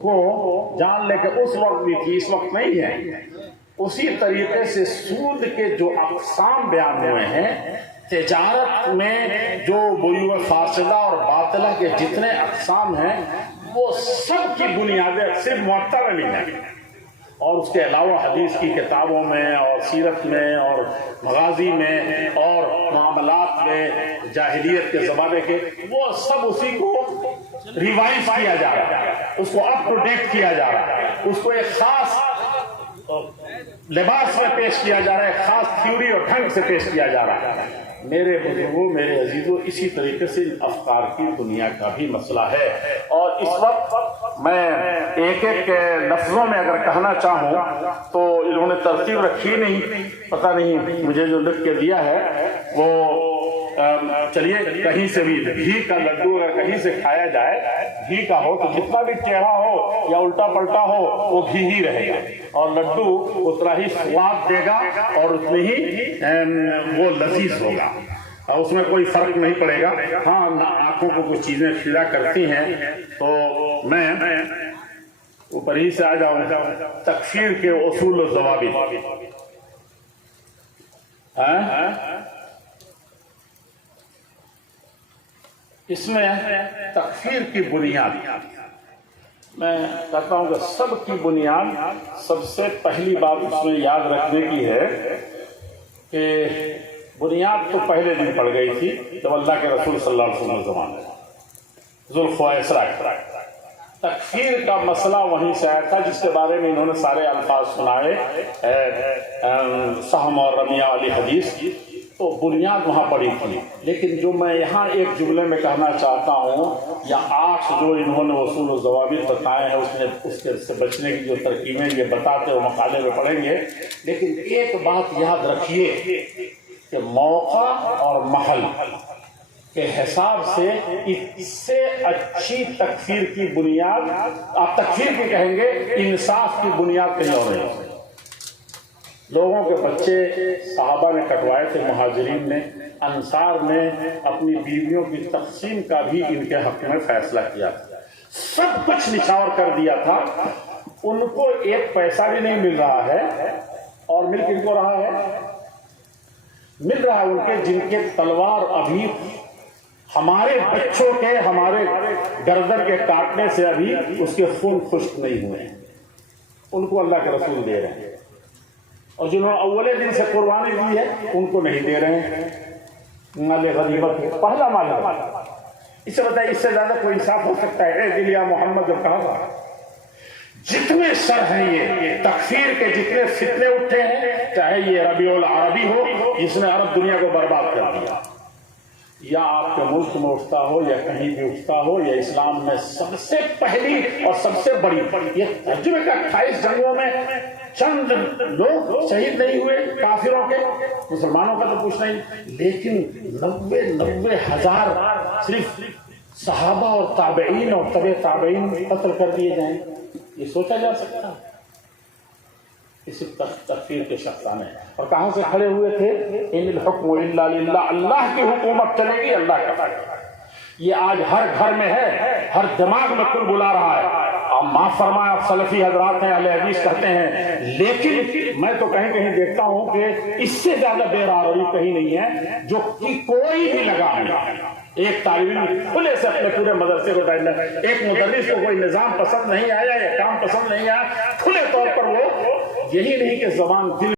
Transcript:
کو جان لے کہ اس وقت بھی تھی، اس وقت نہیں ہے۔ اسی طریقے سے سود کے جو اقسام بیان ہوئے ہیں، تجارت میں جو بیوع فاسدہ اور باطلہ کے جتنے اقسام ہیں، وہ سب کی بنیادیں صرف موطا میں مل جائیں، اور اس کے علاوہ حدیث کی کتابوں میں اور سیرت میں اور مغازی میں اور معاملات میں جاہلیت کے زمانے کے، وہ سب اسی کو ریوائز کیا جا رہا ہے، اس کو اپ ٹو ڈیٹ کیا جا رہا ہے، اس کو ایک خاص لباس میں پیش کیا جا رہا ہے، خاص تھیوری اور ڈھنگ سے پیش کیا جا رہا ہے۔ میرے بزرگوں، میرے عزیزوں، اسی طریقے سے افکار کی دنیا کا بھی مسئلہ ہے، اور اس وقت میں ایک ایک لفظوں میں اگر کہنا چاہوں تو انہوں نے ترتیب رکھی نہیں، پتہ نہیں مجھے جو لکھ کے دیا ہے وہ چلیے کہیں سے بھی گھی کا لڈو اگر کہیں سے کھایا جائے، گھی کا ہو تو جتنا بھی ٹیڑھا ہو یا الٹا پلٹا ہو وہ گھی ہی رہے گا، اور لڈو اتنا ہی سواد دے گا اور اتنی ہی وہ لذیذ ہوگا، اس میں کوئی فرق نہیں پڑے گا۔ ہاں، آنکھوں کو کچھ چیزیں خیرہ کرتی ہیں، تو میں اوپر ہی سے آ جاؤں، تکفیر کے اصول و ضوابط۔ اس میں تکفیر کی بنیاد، میں کہتا ہوں کہ سب کی بنیاد، سب سے پہلی بات اس میں یاد رکھنے کی ہے کہ بنیاد تو پہلے دن پڑ گئی تھی جب اللہ کے رسول صلی اللہ علیہ وسلم زمانے ذوالخویسرہ تکفیر کا مسئلہ وہیں سے آیا تھا، جس کے بارے میں انہوں نے سارے الفاظ سنائے، سہم اور رمیہ والی حدیث، تو بنیاد وہاں پڑی تھی۔ لیکن جو میں یہاں ایک جملے میں کہنا چاہتا ہوں، یا 8 جو انہوں نے اصول و ضوابط بتائے ہیں، اس سے بچنے کی جو ترکیبیں یہ بتاتے وہ مقالے میں پڑھیں گے، لیکن ایک بات یاد رکھیے کہ موقع اور محل کے حساب سے اس سے اچھی تکفیر کی بنیاد، آپ تکفیر کی کہیں گے، انصاف کی بنیاد کہیں اور نہیں۔ لوگوں کے بچے صحابہ نے کٹوائے تھے، مہاجرین نے، انصار نے اپنی بیویوں کی تقسیم کا بھی ان کے حق میں فیصلہ کیا تھا، سب کچھ نچھاور کر دیا تھا، ان کو ایک پیسہ بھی نہیں مل رہا ہے، اور مل کن کو رہا ہے؟ مل رہا ہے ان کے جن کے تلوار ابھی ہمارے بچوں کے، ہمارے گردن کے کاٹنے سے ابھی اس کے خون خشک نہیں ہوئے ہیں، ان کو اللہ کے رسول دے رہے ہیں، اور جنہوں نے اولے دن سے قربانی دی ہے ان کو نہیں دے رہے ہیں۔ مال غنیمت پہلا مال ہے، اس سے بتائیے اس سے زیادہ کوئی انصاف ہو سکتا ہے؟ اے دل یا محمد جب کہا تھا، جتنے سر ہیں یہ تکفیر کے، جتنے فتنے اٹھے ہیں، چاہے یہ ربیع العربی ہو جس نے عرب دنیا کو برباد کر دیا، یا آپ کے ملک میں اٹھتا ہو یا کہیں بھی اٹھتا ہو، یا اسلام میں سب سے پہلی اور سب سے بڑی، یہ ترجمے کا 28 جنگوں میں چند لوگ شہید نہیں ہوئے کافروں کے، مسلمانوں کا تو کچھ نہیں، لیکن 90 ہزار صرف صحابہ اور تابعین اور تبع تابعین قتل کر دیے جائیں، یہ سوچا جا سکتا ہے؟ اسی تکفیر کے شخصانے، اور کہاں سے کھڑے ہوئے تھے؟ ان الحکم الا للہ، اللہ کی حکومت چلے گی، اللہ کا فیصلہ۔ یہ آج ہر گھر میں ہے، ہر دماغ میں کل بلا رہا ہے۔ آپ معاف فرمائیں، آپ سلفی حضرات ہیں، اہل حدیث کہتے ہیں، لیکن میں تو کہیں کہیں دیکھتا ہوں کہ اس سے زیادہ بے راروی کہیں نہیں ہے، جو کہ کوئی بھی لگا ہوا ایک طالب علم کھلے سے اپنے پورے مدرسے کو ڈالنا، ایک مدرس کو کوئی نظام پسند نہیں آیا یا کام پسند نہیں آیا، کھلے طور پر وہ یہی نہیں کہ زبان دل